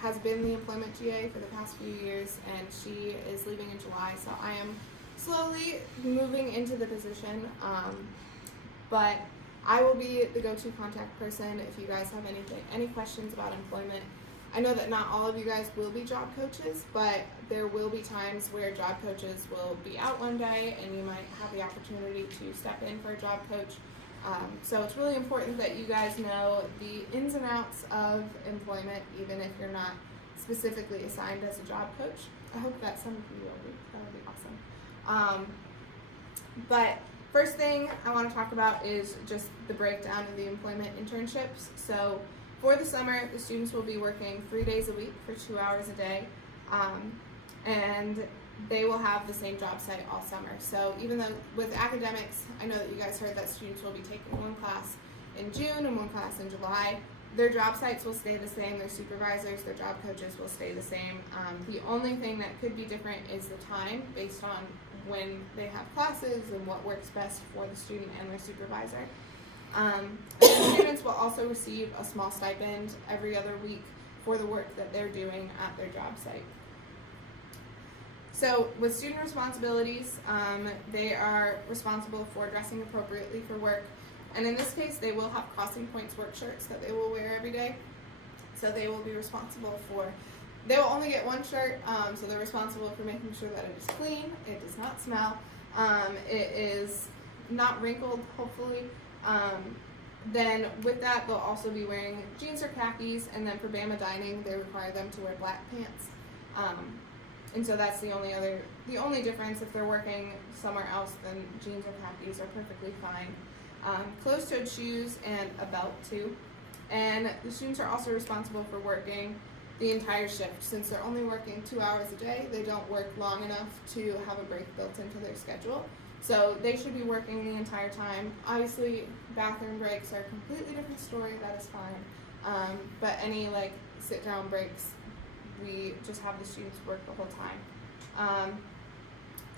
has been the employment GA for the past few years, and she is leaving in July, so I am slowly moving into the position, but I will be the go-to contact person if you guys have any questions about employment. I know that not all of you guys will be job coaches, but there will be times where job coaches will be out one day and you might have the opportunity to step in for a job coach. So it's really important that you guys know the ins and outs of employment, even if you're not specifically assigned as a job coach. I hope that some of you will be. That would be awesome. But first thing I want to talk about is just the breakdown of the employment internships. So for the summer, the students will be working 3 days a week for 2 hours a day, and they will have the same job site all summer. So even though with academics, I know that you guys heard that students will be taking one class in June and one class in July. Their job sites will stay the same, their supervisors, their job coaches will stay the same. The only thing that could be different is the time based on when they have classes and what works best for the student and their supervisor. The students will also receive a small stipend every other week for the work that they're doing at their job site. So with student responsibilities, they are responsible for dressing appropriately for work. And in this case, they will have Crossing Points work shirts that they will wear every day. So they will be responsible for, they will only get one shirt, so they're responsible for making sure that it is clean, it does not smell, it is not wrinkled, hopefully. Then with that, they'll also be wearing jeans or khakis, and then for Bama dining, they require them to wear black pants. And so that's the only difference. If they're working somewhere else, then jeans or khakis are perfectly fine. Closed-toed shoes and a belt too. And the students are also responsible for working the entire shift. Since they're only working 2 hours a day, they don't work long enough to have a break built into their schedule. So they should be working the entire time. Obviously, bathroom breaks are a completely different story, that is fine. But any sit-down breaks, we just have the students work the whole time.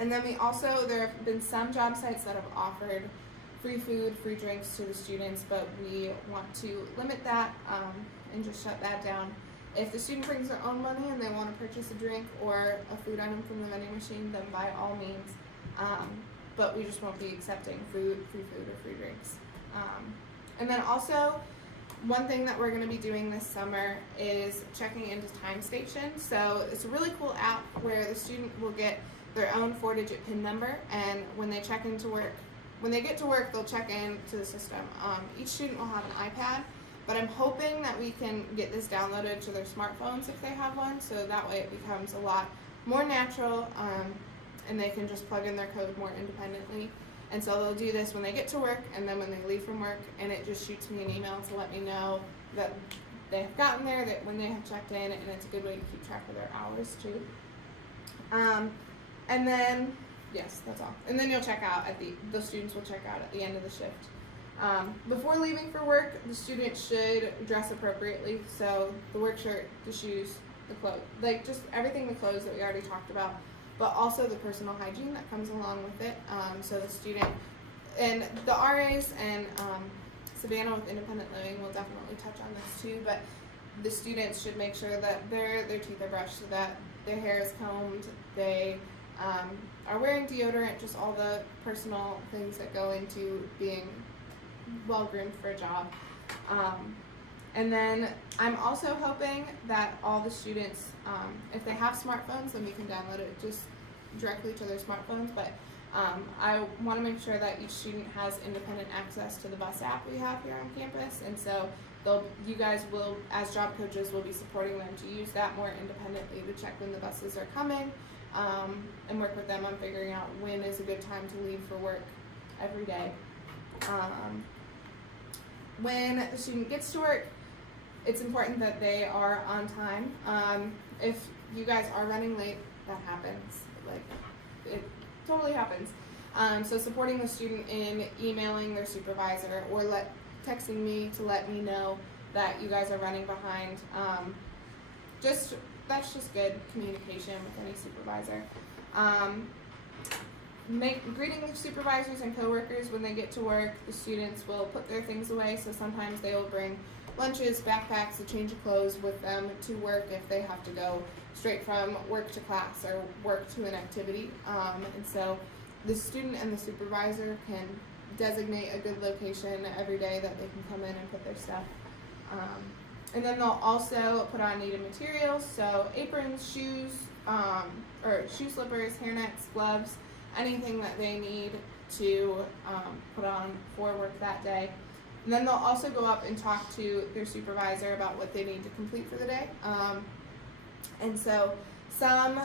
And then there have been some job sites that have offered free food, free drinks to the students, but we want to limit that and just shut that down. If the student brings their own money and they want to purchase a drink or a food item from the vending machine, then by all means. But we just won't be accepting free food or free drinks. And then also, one thing that we're going to be doing this summer is checking into Time Station. So it's a really cool app where the student will get their own 4-digit PIN number, and when they get to work, they'll check into the system. Each student will have an iPad, but I'm hoping that we can get this downloaded to their smartphones if they have one, so that way it becomes a lot more natural, and they can just plug in their code more independently. And so they'll do this when they get to work and then when they leave from work, and it just shoots me an email to let me know that they have gotten there, that when they have checked in, and it's a good way to keep track of their hours too. And then, yes, that's all. And then you'll check out the students will check out at the end of the shift. Before leaving for work, the student should dress appropriately. So the work shirt, the shoes, the clothes, just everything, the clothes that we already talked about, but also the personal hygiene that comes along with it. So the student and the RAs and Savannah with independent living will definitely touch on this too, but the students should make sure that their teeth are brushed, so that their hair is combed, they are wearing deodorant, just all the personal things that go into being well groomed for a job. And then I'm also hoping that all the students, if they have smartphones, then we can download it just directly to their smartphones, but I want to make sure that each student has independent access to the bus app we have here on campus, and so you guys will, as job coaches, will be supporting them to use that more independently to check when the buses are coming, and work with them on figuring out when is a good time to leave for work every day. When the student gets to work, it's important that they are on time. If you guys are running late, that happens. It totally happens. So supporting the student in emailing their supervisor or texting me to let me know that you guys are running behind. That's just good communication with any supervisor. Greeting the supervisors and coworkers when they get to work. The students will put their things away, so sometimes they will bring lunches, backpacks, a change of clothes with them to work if they have to go straight from work to class or work to an activity. And so the student and the supervisor can designate a good location every day that they can come in and put their stuff. And then they'll also put on needed materials, so aprons, shoes, or shoe slippers, hairnets, gloves, anything that they need to put on for work that day. And then they'll also go up and talk to their supervisor about what they need to complete for the day. And so some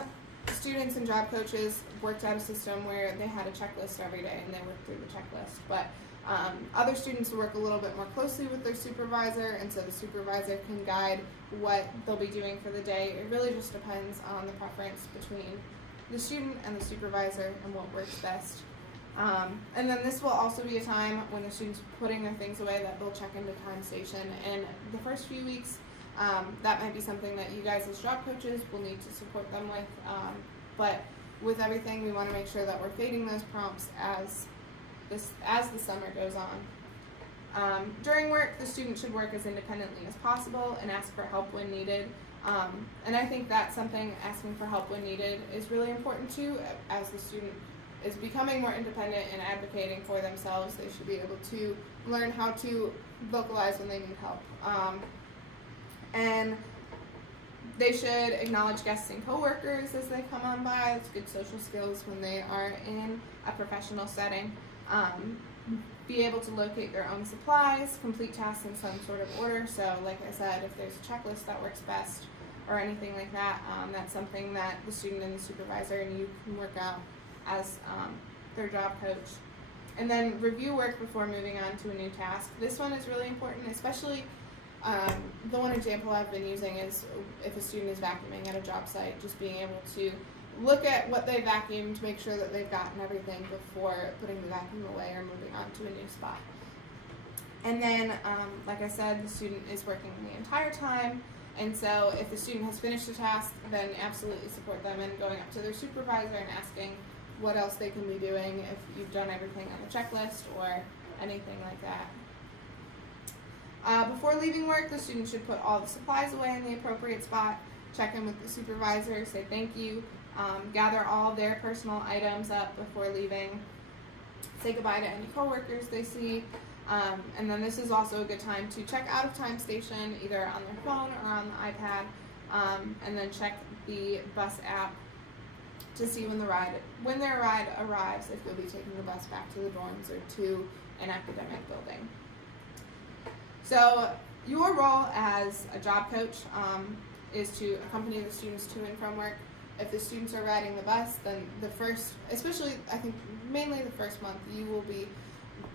students and job coaches worked out a system where they had a checklist every day and they worked through the checklist. But other students work a little bit more closely with their supervisor, and so the supervisor can guide what they'll be doing for the day. It really just depends on the preference between the student and the supervisor and what works best. And then this will also be a time when the student's putting their things away that they'll check into Time Station. And the first few weeks, that might be something that you guys as job coaches will need to support them with. But with everything, we want to make sure that we're feeding those prompts as the summer goes on. During work, the student should work as independently as possible and ask for help when needed. And I think that's something, asking for help when needed, is really important too. As the student is becoming more independent and advocating for themselves, they should be able to learn how to vocalize when they need help. And they should acknowledge guests and coworkers as they come on by. It's good social skills when they are in a professional setting. Be able to locate their own supplies, complete tasks in some sort of order. So like I said, if there's a checklist that works best or anything like that, that's something that the student and the supervisor and you can work out as their job coach. And then review work before moving on to a new task. This one is really important, especially the one example I've been using is if a student is vacuuming at a job site, just being able to look at what they vacuumed to make sure that they've gotten everything before putting the vacuum away or moving on to a new spot. And then, like I said, the student is working the entire time, and so if the student has finished a task, then absolutely support them in going up to their supervisor and asking what else they can be doing if you've done everything on the checklist or anything like that. Before leaving work, the student should put all the supplies away in the appropriate spot, check in with the supervisor, say thank you, gather all their personal items up before leaving, say goodbye to any coworkers they see, and then this is also a good time to check out of Time Station either on their phone or on the iPad, and then check the bus app to see when their ride arrives, if you'll be taking the bus back to the dorms or to an academic building. So your role as a job coach is to accompany the students to and from work. If the students are riding the bus, then especially I think mainly the first month, you will be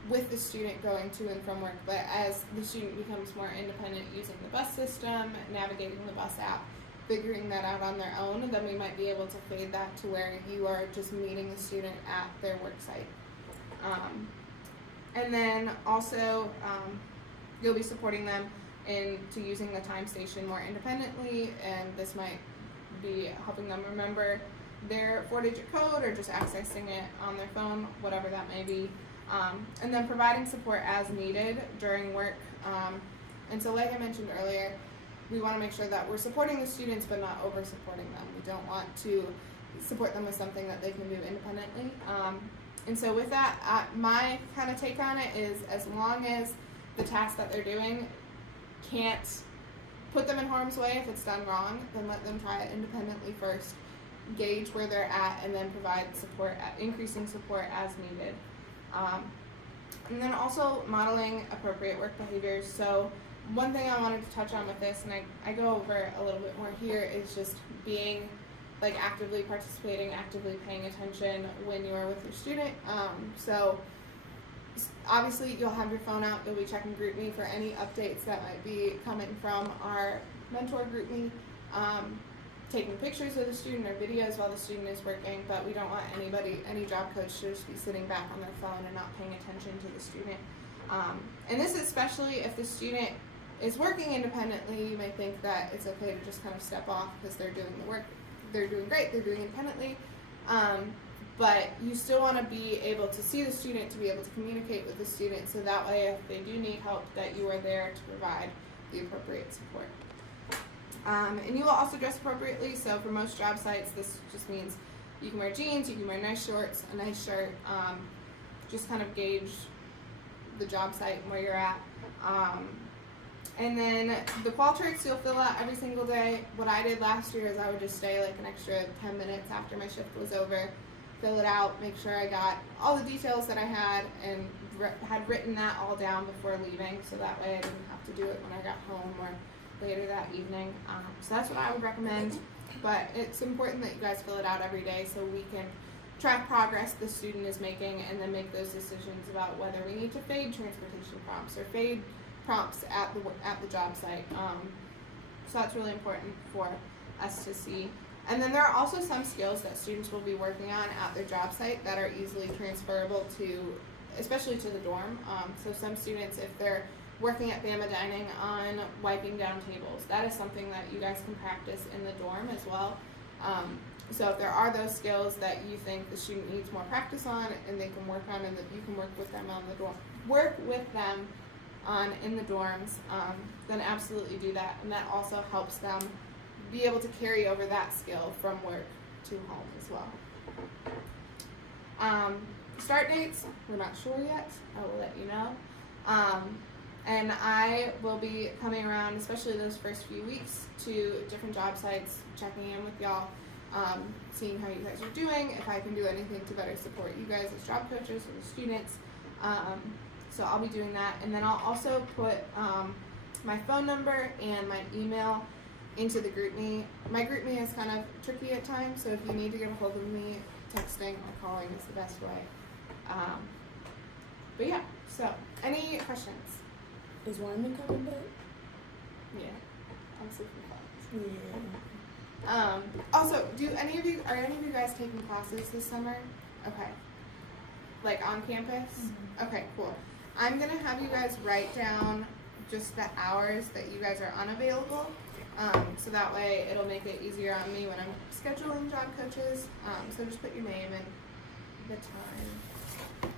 with the student going to and from work. But as the student becomes more independent using the bus system, navigating the bus app, figuring that out on their own, then we might be able to fade that to where you are just meeting the student at their work site. And then also, you'll be supporting them into using the Time Station more independently, and this might be helping them remember their 4-digit code or just accessing it on their phone, whatever that may be. And then providing support as needed during work. And so like I mentioned earlier, we want to make sure that we're supporting the students but not over supporting them. We don't want to support them with something that they can do independently. And so with that, my kind of take on it is, as long as the task that they're doing can't put them in harm's way if it's done wrong, then let them try it independently first, gauge where they're at, and then provide support, increasing support as needed. And then also modeling appropriate work behaviors. So one thing I wanted to touch on with this, and I go over a little bit more here, is just being actively participating, actively paying attention when you're with your student. So obviously you'll have your phone out, you'll be checking GroupMe for any updates that might be coming from our mentor GroupMe, taking pictures of the student or videos while the student is working, but we don't want any job coach to just be sitting back on their phone and not paying attention to the student. And this is especially if the student is working independently. You may think that it's okay to just kind of step off because they're doing the work, they're doing great, they're doing independently. But you still want to be able to see the student, to be able to communicate with the student, so that way if they do need help, that you are there to provide the appropriate support. And you will also dress appropriately. So for most job sites, this just means you can wear jeans, you can wear nice shorts, a nice shirt, just kind of gauge the job site and where you're at. And then the qualitrates you'll fill out every single day. What I did last year is I would just stay like an extra 10 minutes after my shift was over, fill it out, make sure I got all the details that I had and had written that all down before leaving, so that way I didn't have to do it when I got home or later that evening. So that's what I would recommend, but it's important that you guys fill it out every day so we can track progress the student is making and then make those decisions about whether we need to fade transportation prompts or fade prompts at the job site. So that's really important for us to see. And then there are also some skills that students will be working on at their job site that are easily transferable to, especially to the dorm. So some students, if they're working at Bama Dining on wiping down tables, that is something that you guys can practice in the dorm as well. So if there are those skills that you think the student needs more practice on and they can work on, and that you can work with them on the dorm, in the dorms, then absolutely do that, and that also helps them be able to carry over that skill from work to home as well. Start dates, we're not sure yet. I will let you know. And I will be coming around, especially those first few weeks, to different job sites, checking in with y'all, seeing how you guys are doing, if I can do anything to better support you guys as job coaches or the students. So I'll be doing that, and then I'll also put my phone number and my email into the GroupMe. My GroupMe is kind of tricky at times, so if you need to get a hold of me, texting or calling is the best way. But yeah, so any questions? Is Wyman coming back? Yeah, I'm super fun. Yeah. Also, are any of you guys taking classes this summer? Okay. Like on campus? Mm-hmm. Okay, cool. I'm gonna have you guys write down just the hours that you guys are unavailable, so that way it'll make it easier on me when I'm scheduling job coaches. So just put your name and the time.